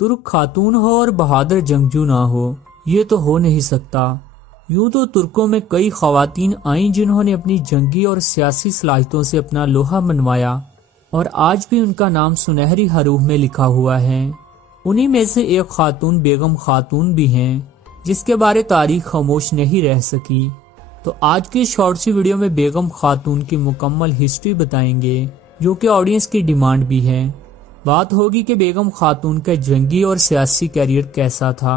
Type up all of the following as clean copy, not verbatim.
तुर्क खातून हो और बहादुर जंगजू ना हो, ये तो हो नहीं सकता। यूं तो तुर्कों में कई खवातीन आईं जिन्होंने अपनी जंगी और सियासी सलाहियतों से अपना लोहा मनवाया और आज भी उनका नाम सुनहरी हरूफ में लिखा हुआ है। उन्हीं में से एक खातून बेगम खातून भी हैं, जिसके बारे तारीख खामोश नहीं रह सकी। तो आज की शॉर्ट सी वीडियो में बेगम खातून की मुकम्मल हिस्ट्री बताएंगे, जो कि ऑडियंस की डिमांड भी है। बात होगी कि बेगम खातून का जंगी और सियासी कैरियर कैसा था।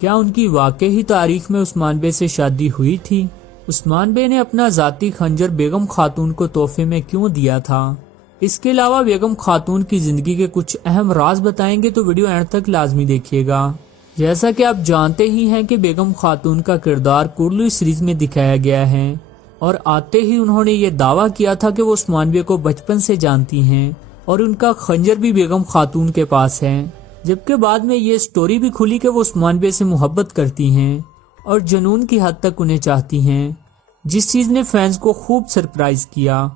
क्या उनकी वाकई ही तारीख में उस्मान बे से शादी हुई थी? उस्मान बे ने अपना जाती खंजर बेगम खातून को तोहफे में क्यों दिया था? इसके अलावा बेगम खातून की जिंदगी के कुछ अहम राज बताएंगे, तो वीडियो एंड तक लाजमी देखिएगा। जैसा कि आप जानते ही हैं कि बेगम खातून का किरदार कुर्लू सीरीज में दिखाया गया है और आते ही उन्होंने ये दावा किया था कि वो उस्मान बे को बचपन से जानती हैं और उनका खंजर भी बेगम खातून के पास है। जबकि बाद में ये स्टोरी भी खुली कि वो उस्मान बे से मोहब्बत करती हैं और जुनून की हद तक उन्हें चाहती हैं, जिस चीज ने फैंस को खूब सरप्राइज किया,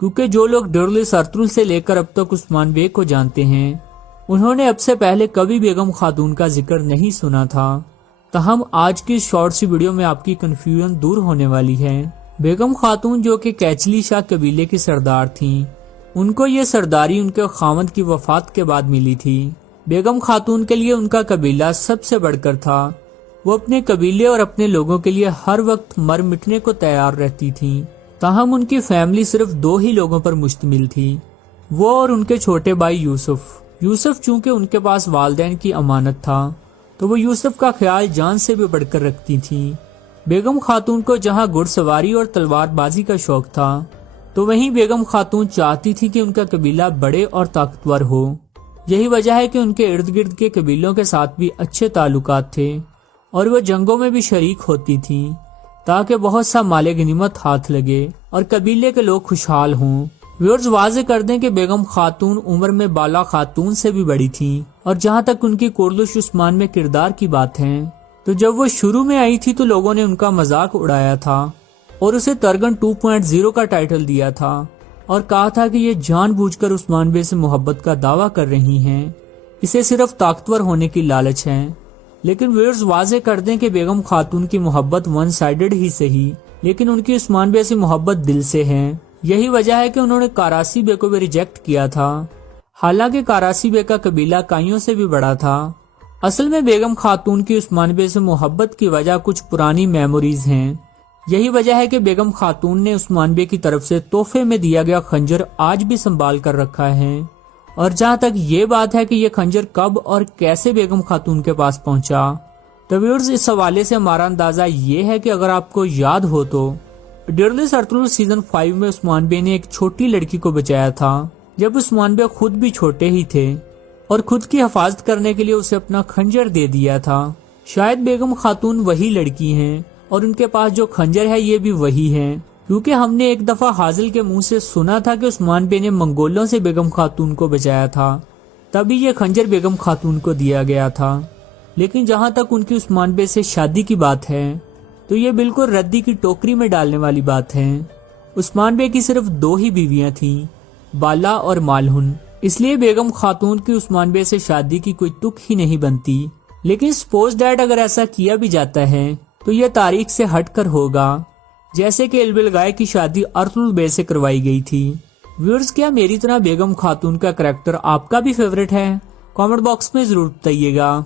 क्योंकि जो लोग डुर्लिस अर्तुगरुल से लेकर अब तक उस्मान बे को जानते हैं, उन्होंने अब से पहले कभी बेगम खातून का जिक्र नहीं सुना था। तहम आज की शॉर्ट सी वीडियो में आपकी कंफ्यूजन दूर होने वाली है। बेगम खातून, जो कि कैचली शाह कबीले की सरदार थीं, उनको ये सरदारी उनके खामद की वफात के बाद मिली थी। बेगम खातून के लिए उनका कबीला सबसे बढ़कर था। वो अपने कबीले और अपने लोगों के लिए हर वक्त मर मिटने को तैयार रहती थीं। ताहम उनकी फैमिली सिर्फ 2 ही लोगों पर मुश्तमिल थी, वो और उनके छोटे भाई यूसुफ चूंकि उनके पास वालिदैन की अमानत था, तो वो यूसुफ का ख्याल जान से भी बढ़कर रखती थीं। बेगम खातून को जहां घुड़सवारी और तलवारबाजी का शौक था, तो वहीं बेगम खातून चाहती थी कि उनका कबीला बड़े और ताकतवर हो। यही वजह है कि उनके इर्द गिर्द के कबीलों के साथ भी अच्छे ताल्लुकात थे और वो जंगों में भी शरीक होती थीं, ताकि बहुत सा माले गनीमत हाथ लगे और कबीले के लोग खुशहाल हों। व्यूअर्स, वाज़ेह कर दें कि बेगम खातून उम्र में बाला खातून से भी बड़ी थीं, और जहां तक उनकी कुर्लुश उस्मान में किरदार की बात है, तो जब वो शुरू में आई थी तो लोगों ने उनका मजाक उड़ाया था और उसे तरगन 2.0 का टाइटल दिया था और कहा था कि ये जानबूझकर उस्मान बे से मोहब्बत का दावा कर रही हैं, इसे सिर्फ ताकतवर होने की लालच है। लेकिन व्यूअर्स, वाज़ेह कर दें कि बेगम खातून की मोहब्बत वन साइडेड ही सही, लेकिन उनकी उस्मान बे से मोहब्बत दिल से है। यही वजह है कि उन्होंने कारासी बे को भी रिजेक्ट किया था, हालांकि कारासी बे का कबीला काइयों से भी बड़ा था। असल में बेगम खातून की उस्मान बे से मोहब्बत की वजह कुछ पुरानी मेमोरीज हैं। यही वजह है कि बेगम खातून ने उस्मान बे की तरफ से तोहफे में दिया गया खंजर आज भी संभाल कर रखा है। और जहां तक ये बात है कि ये खंजर कब और कैसे बेगम खातून के पास पहुंचा, तो व्यूअर्स, इस हवाले से हमारा अंदाजा ये है कि अगर आपको याद हो तो डुर्लिस अर्तुगरुल सीजन 5 में उस्मान बे ने एक छोटी लड़की को बचाया था, जब उस्मान बे खुद भी छोटे ही थे और खुद की हिफाजत करने के लिए उसे अपना खंजर दे दिया था। शायद बेगम खातून वही लड़की हैं और उनके पास जो खंजर है ये भी वही है, क्योंकि हमने एक दफा हाजिल के मुंह से सुना था कि उस्मान बे ने मंगोलों से बेगम खातून को बचाया था, तभी ये खंजर बेगम खातून को दिया गया था। लेकिन जहां तक उनकी उस्मान बे से शादी की बात है, तो ये बिल्कुल रद्दी की टोकरी में डालने वाली बात है। उस्मान बे की सिर्फ 2 ही बीवियां थीं, बाला और मालहुन, इसलिए बेगम खातून की उस्मान बे से शादी की कोई तुक ही नहीं बनती। लेकिन सपोज दैट अगर ऐसा किया भी जाता है तो यह तारीख से हटकर होगा, जैसे कि इल्बिलगाय की शादी अर्तुगरुल बे से करवाई गई थी। व्यूअर्स, क्या मेरी तरह बेगम खातून का करैक्टर आपका भी फेवरेट है? कमेंट बॉक्स में जरूर बताइएगा।